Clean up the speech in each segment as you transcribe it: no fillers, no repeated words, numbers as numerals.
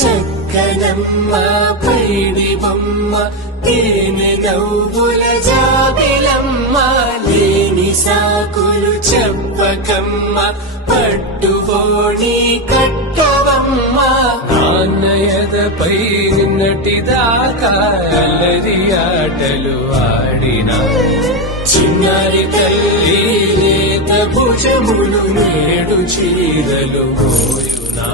చక్కనమ్మ పైడి బొమ్మ తేనె నవ్వుల జాబిలమ్మ లేని సాకులు చెప్పకమ్మ పట్టుబోణి కట్టవమ్మ నాన్నయదపై నిన్నటిదాకా అల్లరి ఆటలు ఆడినా చిన్నారి తల్లి లేత భుజములు నేడు చీరలు మోయునా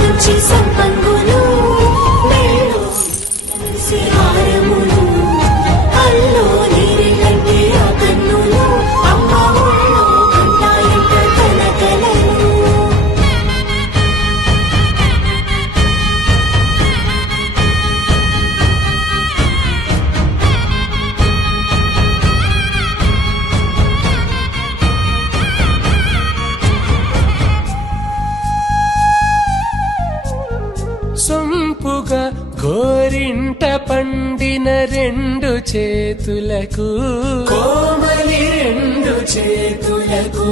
మంచి సంపంగులు హారములు అల్లో నీరెళ్ళంటే ఆ కన్నులు అమ్మ ఊళ్ళో కంటాయంట కలకలను సొంపుగా గోరింట పండిన రెండు చేతులకు కోమలి రెండు చేతులకు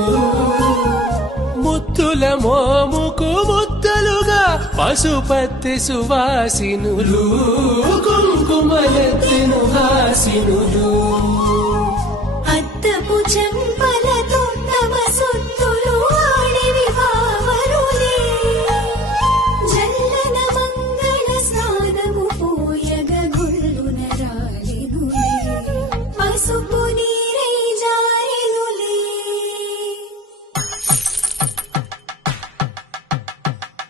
ముత్తుల మోముకు ముద్దలుగా పశుపతి సువాసినులు కుంకుమలెత్తిను హాసినులు అద్దపు చెంపలతో తమ సొత్తులు ఆడివి భావరులే జల్లన మంగళ స్నానము పోయగ గుళ్ళున రాలినులే పసుపు నీరై జారినులే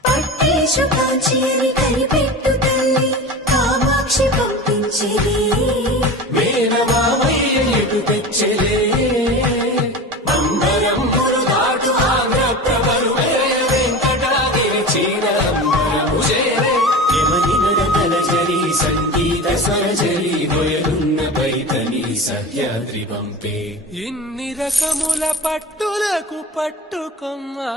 పట్టేశు కాచేరి కనిపెట్టు తల్లి కామాక్షి పంపించేది మేనమామయ్య ఎటు తెచ్చలే అంబరములు దాటు ఆంధ్ర ప్రభలు వెంకటాగిరి చీరంబరము చేరే యమని నడకల జరి సంగీత స్వరజరి గొయలున్న బైతని సహ్యాద్రి పంపే ఇన్ని రకముల పట్టులకు పట్టుకొమ్మా